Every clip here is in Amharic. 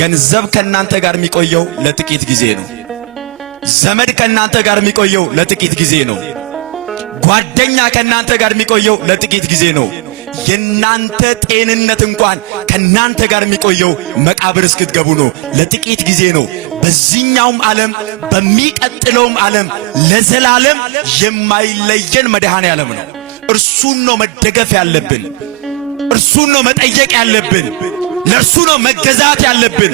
ገንዘብ ከናንተ ጋር የሚቆየው ለጥቂት ጊዜ ነው። ዘመድ ከናንተ ጋር የሚቆየው ለጥቂት ጊዜ ነው። ጓደኛ ከናንተ ጋር የሚቆየው ለጥቂት ጊዜ ነው። የናንተ ጤንነት እንኳን ከናንተ ጋር የሚቆየው መቃብር እስክትገቡ ነው፣ ለጥቂት ጊዜ ነው። በዚህኛውም ዓለም በሚቀጥለውም ዓለም ለዘላለም የማይለየን መድኃኔዓለም ነው። እርሱን ነው መደገፍ ያለብን፣ እርሱን ነው መጠየቅ ያለብን፣ ለእርሱ ነው መገዛት ያለብን፣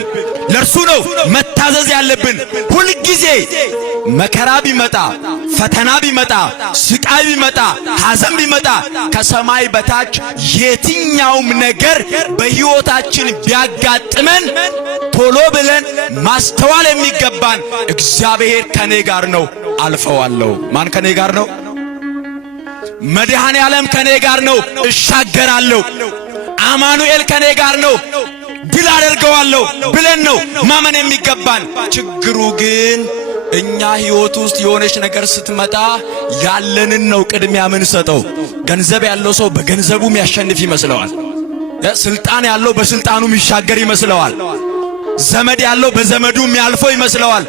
ለእርሱ ነው መታዘዝ ያለብን። ሁል ጊዜ መከራ ቢመጣ፣ ፈተና ቢመጣ፣ ስቃይ ቢመጣ፣ ሐዘን ቢመጣ ከሰማይ በታች የትኛውም ነገር በሕይወታችን ቢያጋጥመን ቶሎ ብለን ማስተዋል የሚገባን እግዚአብሔር ከኔ ጋር ነው፣ አልፈዋለሁ። ማን ከኔ ጋር ነው? መድኃኔዓለም ከኔ ጋር ነው፣ እሻገራለሁ። አማኑኤል ከኔ ጋር ነው፣ ድል አደርገዋለሁ ብለን ነው ማመን የሚገባን። ችግሩ ግን እኛ ሕይወት ውስጥ የሆነች ነገር ስትመጣ ያለንን ነው ቅድሚያ ምን ሰጠው። ገንዘብ ያለው ሰው በገንዘቡ የሚያሸንፍ ይመስለዋል። ስልጣን ያለው በስልጣኑ የሚሻገር ይመስለዋል። ዘመድ ያለው በዘመዱ የሚያልፈው ይመስለዋል።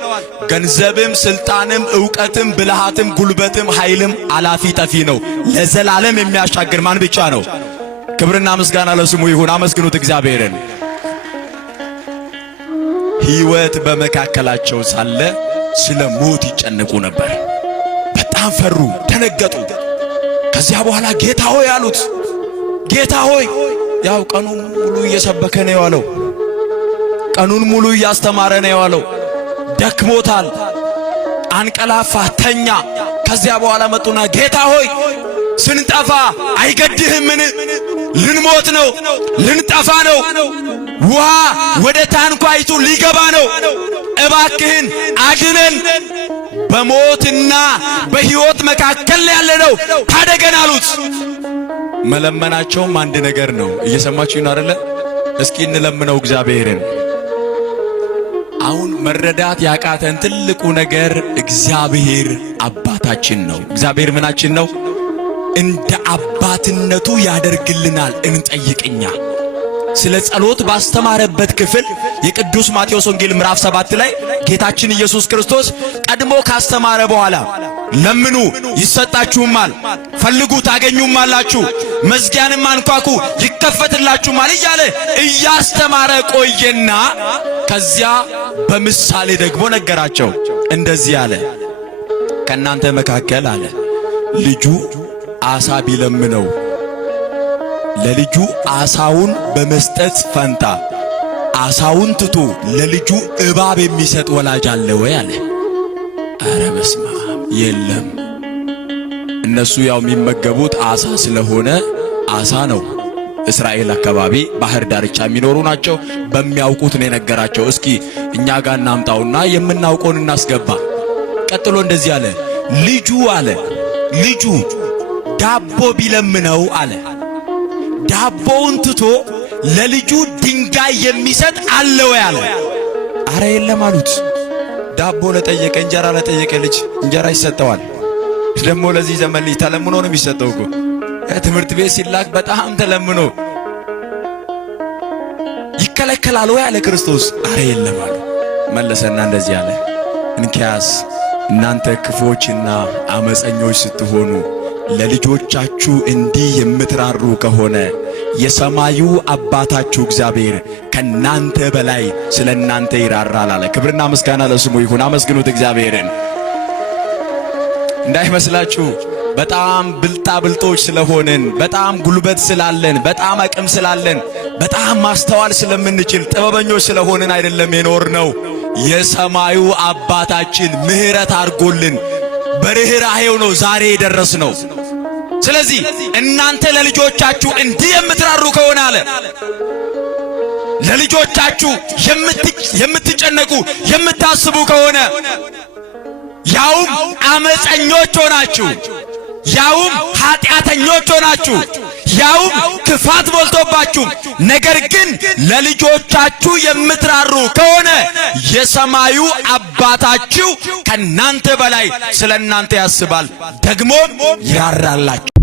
ገንዘብም ስልጣንም ዕውቀትም ብልሃትም ጉልበትም ኃይልም አላፊ ጠፊ ነው። ለዘላለም የሚያሻግር ማን ብቻ ነው? ክብርና ምስጋና ለስሙ ይሁን። አመስግኑት እግዚአብሔርን። ሕይወት በመካከላቸው ሳለ ስለ ሞት ይጨነቁ ነበር። በጣም ፈሩ፣ ደነገጡ። ከዚያ በኋላ ጌታ ሆይ አሉት። ጌታ ሆይ፣ ያው ቀኑን ሙሉ እየሰበከ ነው የዋለው፣ ቀኑን ሙሉ እያስተማረ ነው የዋለው። ደክሞታል፣ አንቀላፋ፣ ተኛ። ከዚያ በኋላ መጡና ጌታ ሆይ ስንጠፋ አይገድህምን? ልንሞት ነው፣ ልንጠፋ ነው። ውሃ ወደ ታንኳይቱ ሊገባ ነው። እባክህን አድነን፣ በሞትና በሕይወት መካከል ያለነው ታደገን አሉት። መለመናቸውም አንድ ነገር ነው። እየሰማችሁ ነው አይደለ? እስኪ እንለምነው እግዚአብሔርን። አሁን መረዳት ያቃተን ትልቁ ነገር እግዚአብሔር አባታችን ነው። እግዚአብሔር ምናችን ነው? እንደ አባትነቱ ያደርግልናል። እንጠይቅኛ ስለ ጸሎት ባስተማረበት ክፍል የቅዱስ ማቴዎስ ወንጌል ምዕራፍ 7 ላይ ጌታችን ኢየሱስ ክርስቶስ ቀድሞ ካስተማረ በኋላ ለምኑ ይሰጣችሁማል፣ ፈልጉ ታገኙማላችሁ፣ መዝጊያንም አንኳኩ ይከፈትላችሁማል እያለ እያስተማረ ቆየና ከዚያ በምሳሌ ደግሞ ነገራቸው። እንደዚህ አለ፣ ከናንተ መካከል አለ ልጁ አሳ ቢለምነው ለልጁ አሳውን በመስጠት ፈንታ አሳውን ትቶ ለልጁ እባብ የሚሰጥ ወላጅ አለ ወይ አለ። አረ በስመ አብ! የለም። እነሱ ያው የሚመገቡት አሳ ስለሆነ አሳ ነው። እስራኤል አካባቢ ባህር ዳርቻ የሚኖሩ ናቸው። በሚያውቁት ነው የነገራቸው። እስኪ እኛ ጋር እናምጣውና የምናውቀውን እናስገባ። ቀጥሎ እንደዚህ አለ፣ ልጁ ዳቦ ቢለምነው አለ ዳቦውን ትቶ ለልጁ ድንጋይ የሚሰጥ አለ ወይ አለ። አረ የለም አሉት። ዳቦ ለጠየቀ እንጀራ ለጠየቀ ልጅ እንጀራ ይሰጠዋል። ደግሞ ለዚህ ዘመን ልጅ ተለምኖ ነው የሚሰጠው እኮ። ትምህርት ቤት ሲላክ በጣም ተለምኖ ይከለከላል ወይ አለ ክርስቶስ። አረ የለም አሉ። መለሰና እንደዚህ አለ፣ እንኪያስ እናንተ ክፎችና አመፀኞች ስትሆኑ ለልጆቻችሁ እንዲህ የምትራሩ ከሆነ የሰማዩ አባታችሁ እግዚአብሔር ከናንተ በላይ ስለ እናንተ ይራራል አለ። ክብርና ምስጋና ለስሙ ይሁን። አመስግኑት እግዚአብሔርን። እንዳይመስላችሁ በጣም ብልጣብልጦች ስለሆንን፣ በጣም ጉልበት ስላለን፣ በጣም አቅም ስላለን፣ በጣም ማስተዋል ስለምንችል ጥበበኞች ስለሆንን አይደለም የኖርነው። የሰማዩ አባታችን ምሕረት አድርጎልን በርህራሄው ነው ዛሬ የደረስነው። ስለዚህ እናንተ ለልጆቻችሁ እንዲህ የምትራሩ ከሆነ አለ ለልጆቻችሁ የምትጨነቁ የምታስቡ ከሆነ ያውም አመፀኞች ሆናችሁ፣ ያውም ኃጢአተኞች ሆናችሁ፣ ያውም ክፋት ሞልቶባችሁ፣ ነገር ግን ለልጆቻችሁ የምትራሩ ከሆነ የሰማዩ አባታችሁ ከናንተ በላይ ስለ እናንተ ያስባል፣ ደግሞም ይራራላችሁ።